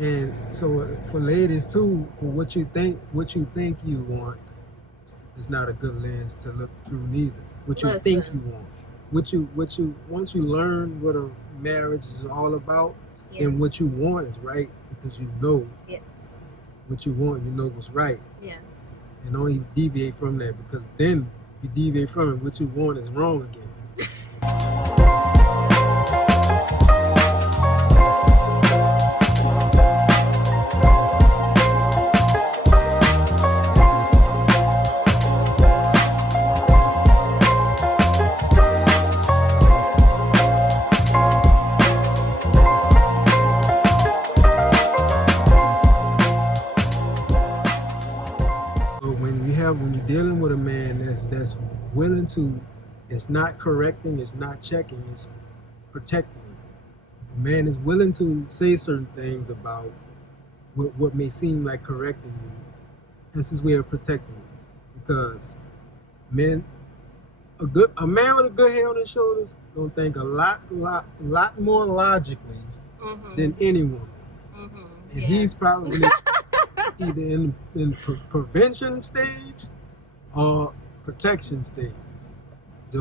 And so for ladies too, for what you think you want is not a good lens to look through neither. What you think you Listen. want. What you once you learn what a marriage is all about, then Yes. what you want is right because you know Yes. what you want, you know what's right. Yes. And don't even deviate from that because then if you deviate from it, what you want is wrong again. So when you're dealing with a man that's willing to, it's not correcting, it's not checking, it's protecting you. If a man is willing to say certain things about what may seem like correcting you, that's his way of protecting you. Because men, a man with a good head on his shoulders gonna think a lot more logically than any woman. And he's probably either in prevention stage or protection stage.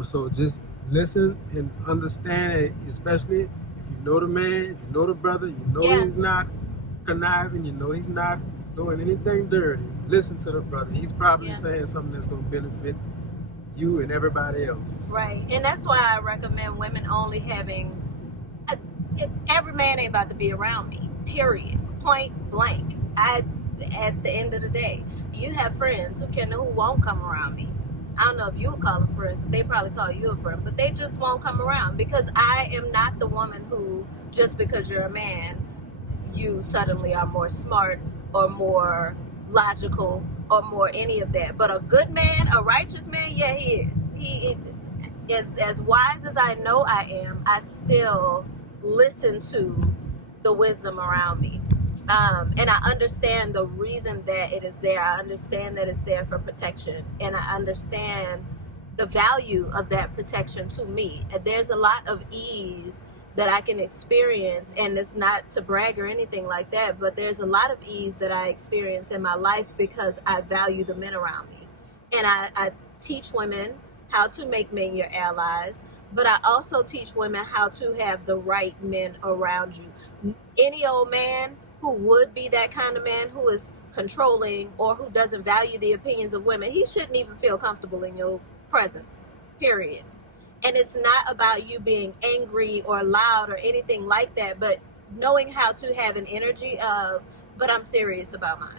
So just listen and understand it, especially if you know the man, if you know the brother, you know he's not conniving, you know he's not doing anything dirty. Listen to the brother. He's probably saying something that's going to benefit you and everybody else. Right. And that's why I recommend women only having, every man ain't about to be around me, period. Point blank. At the end of the day, you have friends who won't come around me. I don't know if you would call them friends, but they probably call you a friend. But they just won't come around because I am not the woman who, just because you're a man, you suddenly are more smart or more logical or more any of that. But a good man, a righteous man, yeah, he is. He is as wise as I know I am. I still listen to the wisdom around me. And I understand the reason that it is there. I understand that it's there for protection. And I understand the value of that protection to me. And there's a lot of ease that I can experience. And it's not to brag or anything like that. But there's a lot of ease that I experience in my life because I value the men around me. And I teach women how to make men your allies. But I also teach women how to have the right men around you. Any old man who would be that kind of man who is controlling or who doesn't value the opinions of women, he shouldn't even feel comfortable in your presence, period. And it's not about you being angry or loud or anything like that, but knowing how to have an energy of, but I'm serious about mine.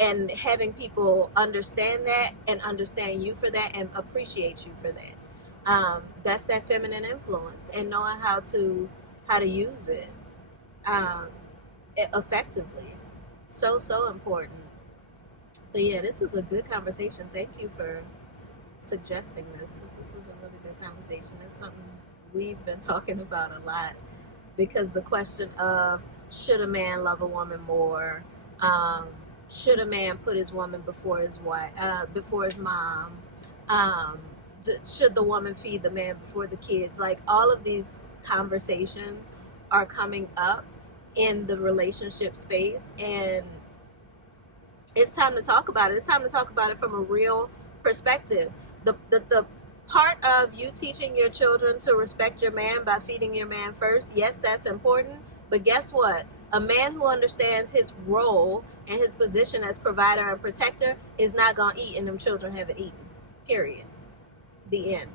And having people understand that and understand you for that and appreciate you for that. That's that feminine influence and knowing how to use it. Effectively. So important. But yeah, this was a good conversation. Thank you for suggesting this. This was a really good conversation. It's something we've been talking about a lot because the question of should a man love a woman more? Should a man put his woman before his wife, before his mom? Should the woman feed the man before the kids? Like all of these conversations are coming up in the relationship space, and it's time to talk about it. It's time to talk about it from a real perspective. The part of you teaching your children to respect your man by feeding your man first, yes, that's important. But guess what? A man who understands his role and his position as provider and protector is not going to eat and them children haven't eaten. Period. The end.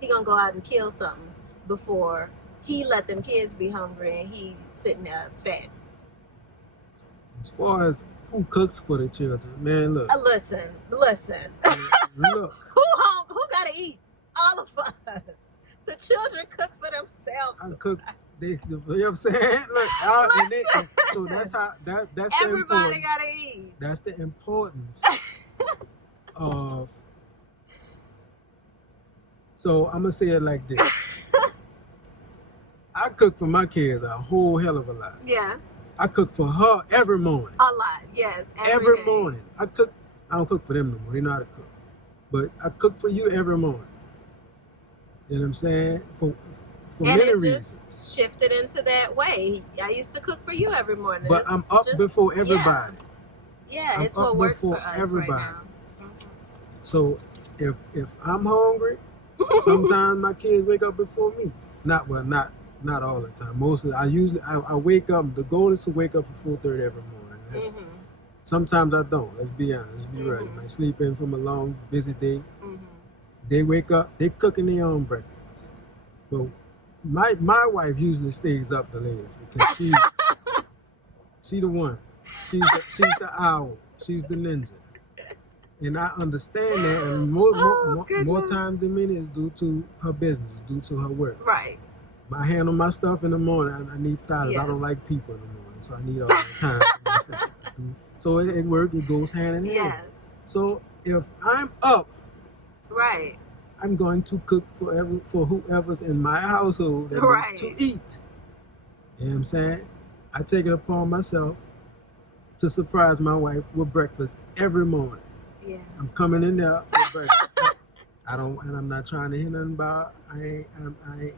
He going to go out and kill something before he let them kids be hungry and he sitting there fat. As far as who cooks for the children, man, look. Listen. Look. Who gotta eat? All of us. The children cook for themselves. I cook. You know what I'm saying? Look, so that's everybody gotta eat. That's the importance of. So I'm gonna say it like this. I cook for my kids a whole hell of a lot. Yes. I cook for her every morning. A lot, yes. Every morning. I don't cook for them no more. They know how to cook. But I cook for you every morning. You know what I'm saying? for and many it reasons. just shifted into that way. I used to cook for you every morning. But It's I'm up just- before everybody. Yeah, I'm it's what up works for before us everybody. right now. So if I'm hungry, sometimes my kids wake up before me. Not all the time. Mostly I wake up. The goal is to wake up at 4:30 every morning. That's, Mhm. Sometimes I don't. Let's be honest. Let's be real. I sleep in from a long, busy day. Mhm. They wake up. They cooking their own breakfast. But my wife usually stays up the latest because she the one. She's the owl. She's the ninja. And I understand that. And more goodness. times than many is due to her business, due to her work. Right. I handle my stuff in the morning. I need silence. Yes. I don't like people in the morning, so I need all the time to myself. So it works. It goes hand in hand. Yes. So if I'm up, Right. I'm going to cook for whoever's in my household that Right. needs to eat. You know what I'm saying? I take it upon myself to surprise my wife with breakfast every morning. Yeah. I'm coming in there with breakfast. I'm not trying to hear nothing about I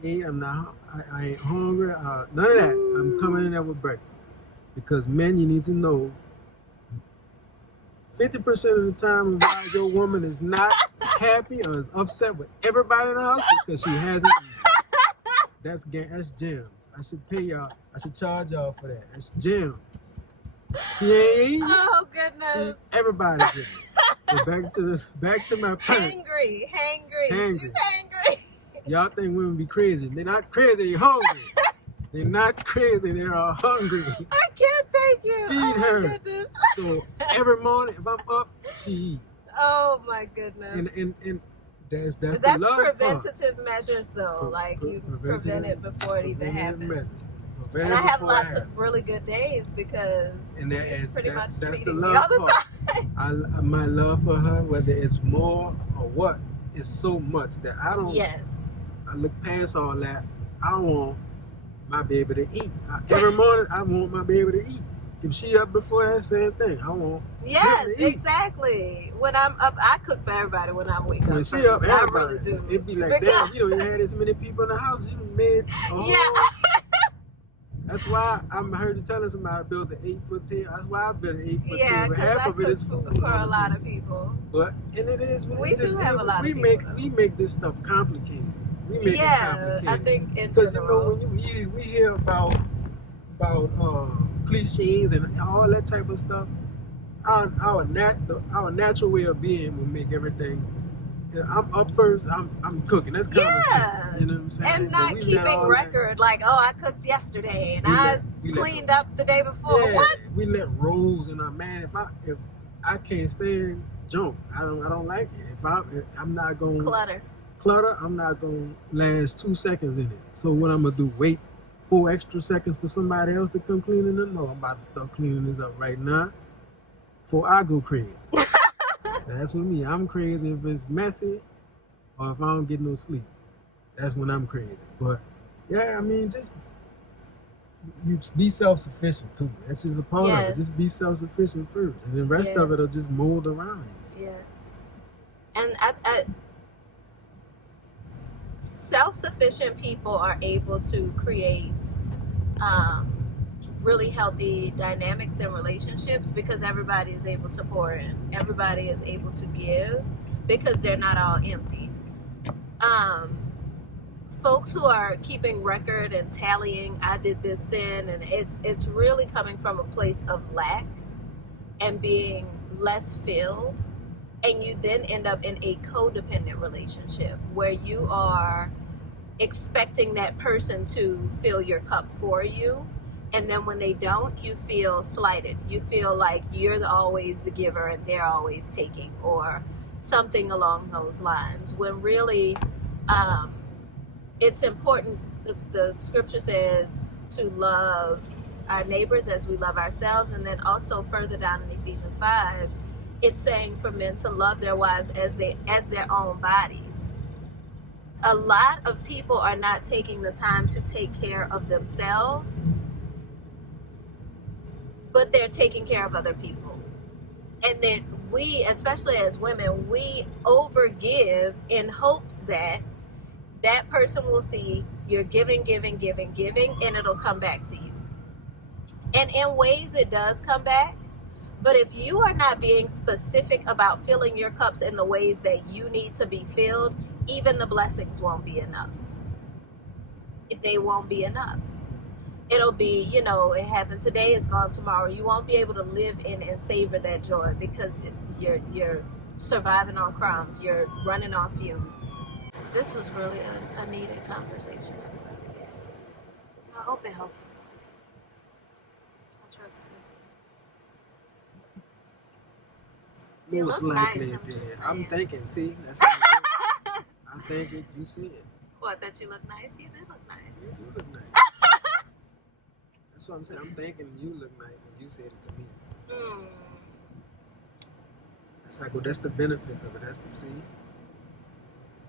ain't hungry. None of that. I'm coming in there with breakfast. Because men, you need to know 50% of the time why your woman is not happy or is upset with everybody in the house because she hasn't eaten. That's gems. I should pay y'all. I should charge y'all for that. That's gems. She ain't eating. Oh goodness. Everybody's eating. So back to my point. Hangry. Hangry. She's hangry. Y'all think women be crazy. They're not crazy, they're hungry. They're not crazy, they are hungry. I can't take you. Feed oh her. My goodness. So every morning, if I'm up, she eat. Oh my goodness. And that's the That's love part. preventative measures though. Like you prevent it before it even happens. And I I have lots of really good days because it's pretty much that's feeding the me love all the time. My love for her, whether it's more or what, is so much that I don't. Yes. I look past all that. I want my baby to eat. Every morning, I want my baby to eat. If she up before that, same thing. I want. Yes, him to eat. Exactly. When I'm up, I cook for everybody when I wake up. When she up, I everybody. really do. It be like, damn, you had this many people in the house. You made. That's why I'm heard you telling somebody I built an 8-foot table. That's why I built an 8-foot Yeah, table. because Half I of it cook is food for a lot of people. But and it is. We do have a lot of people. We make this stuff complicated. We make it complicated. I think in because general. when we hear about cliches and all that type of stuff, our natural way of being will make everything. I'm up first. I'm cooking. That's common sense. You know what I'm saying? And not keeping record like, oh, I cooked yesterday and I cleaned up the day before. Yeah, what? We let roles in our man. If I can't stand junk, I don't like it. If I'm not going clutter, I'm not going to last 2 seconds in it. So what I'm gonna do? Wait 4 extra seconds for somebody else to come cleaning it? No, I'm about to start cleaning this up right now before I go crazy. That's with me. I'm crazy if it's messy or if I don't get no sleep. That's when I'm crazy. But yeah, I mean, just you be self-sufficient too. That's just a part of it. Just be self-sufficient first, and the rest of it will just mold around you. Yes, and I self-sufficient people are able to create really healthy dynamics in relationships because everybody is able to pour in. Everybody is able to give because they're not all empty. Folks who are keeping record and tallying, I did this then, and it's really coming from a place of lack and being less filled, and you then end up in a codependent relationship where you are expecting that person to fill your cup for you. And then when they don't, you feel slighted. You feel like you're always the giver and they're always taking, or something along those lines. When really, it's important. The scripture says to love our neighbors as we love ourselves. And then also further down in Ephesians 5, it's saying for men to love their wives as their own bodies. A lot of people are not taking the time to take care of themselves, but they're taking care of other people. And then we, especially as women, we overgive in hopes that that person will see You're giving, giving, giving, giving, and it'll come back to you. And in ways it does come back. But if you are not being specific about filling your cups in the ways that you need to be filled, even the blessings won't be enough. They won't be enough. It'll be, you know, it happened today, it's gone tomorrow. You won't be able to live in and savor that joy because you're surviving on crumbs. You're running on fumes. This was really a needed conversation. I hope it helps somebody. I trust it. You Most look likely nice, it I'm did. just I'm saying. thinking, see, that's how you do it. I think it, you see it. What, that you look nice? You do look nice. You do look nice. That's what I'm saying. I'm thinking you look nice and you said it to me. Mm. That's how I go. That's the benefits of it. That's the see.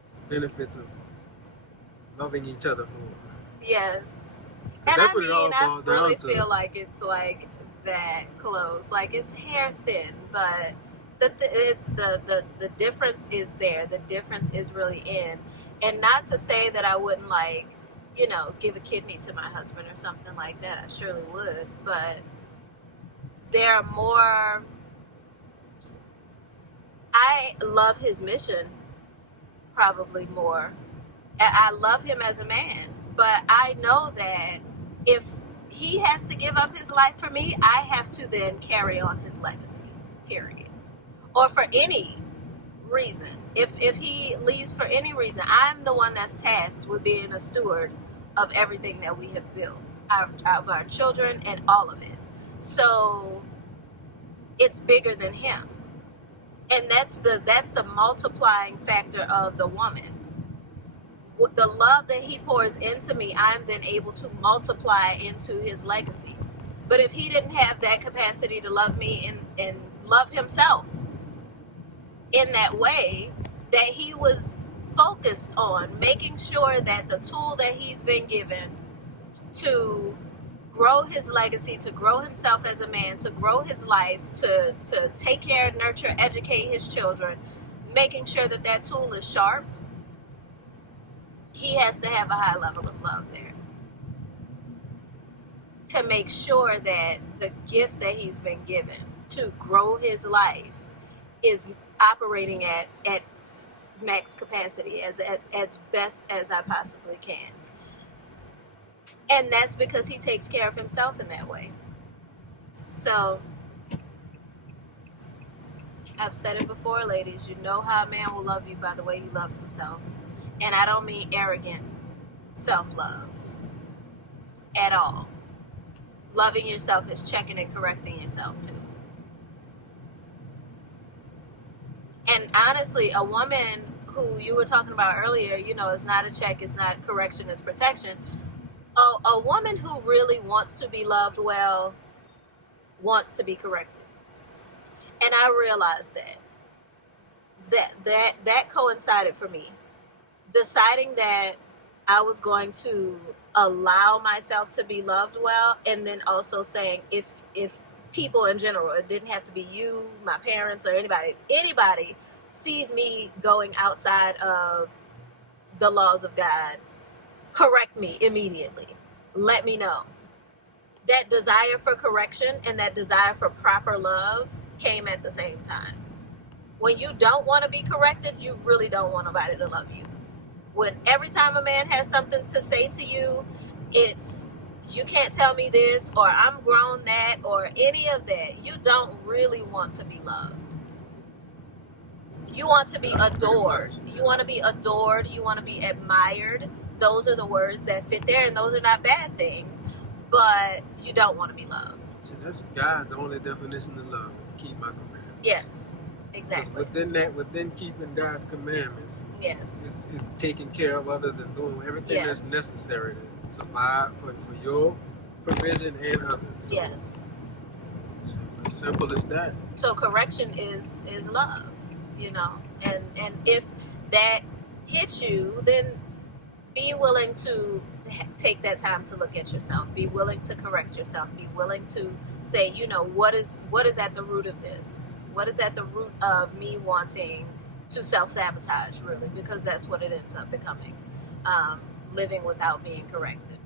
It's the benefits of loving each other more. Yes. 'Cause And that's I what it all mean, I boils really down to. feel like it's like that close. Like it's hair thin, but it's the difference is there. The difference is really in. And not to say that I wouldn't like, you know, give a kidney to my husband or something like that. I surely would. But there are more. I love his mission probably more. I love him as a man, but I know that if he has to give up his life for me, I have to then carry on his legacy, period. Or for any reason. If he leaves for any reason, I'm the one that's tasked with being a steward of everything that we have built, of our children and all of it. So it's bigger than him. And that's the multiplying factor of the woman. With the love that he pours into me, I'm then able to multiply into his legacy. But if he didn't have that capacity to love me and love himself in that way, that he was focused on making sure that the tool that he's been given to grow his legacy, to grow himself as a man, to grow his life, to take care, nurture, educate his children, making sure that that tool is sharp, he has to have a high level of love there to make sure that the gift that he's been given to grow his life is operating at max capacity as best as I possibly can. And that's because he takes care of himself in that way. So I've said it before, ladies, you know how a man will love you by the way he loves himself. And I don't mean arrogant self-love at all. Loving yourself is checking and correcting yourself too. And honestly, a woman who you were talking about earlier, you know, it's not a check, it's not correction, it's protection. A woman who really wants to be loved well wants to be corrected. And I realized that coincided for me. Deciding that I was going to allow myself to be loved well, and then also saying if people in general, it didn't have to be you, my parents, or anybody sees me going outside of the laws of God, correct me immediately. Let me know. That desire for correction and that desire for proper love came at the same time. When you don't want to be corrected, you really don't want nobody to love you. When every time a man has something to say to you, it's you can't tell me this, or I'm grown that, or any of that. You don't really want to be loved. You want to be adored. You want to be adored. You want to be admired. Those are the words that fit there, and those are not bad things. But you don't want to be loved. See, that's God's only definition of love, to keep my commandments. Yes, exactly. Within keeping God's commandments, Yes. is taking care of others and doing everything that's necessary to survive for your provision and others. So, Yes. Simple as that. So correction is love, you know. And if that hits you, then be willing to take that time to look at yourself. Be willing to correct yourself. Be willing to say, you know, what is at the root of this? What is at the root of me wanting to self-sabotage, really? Because that's what it ends up becoming. living without being corrected.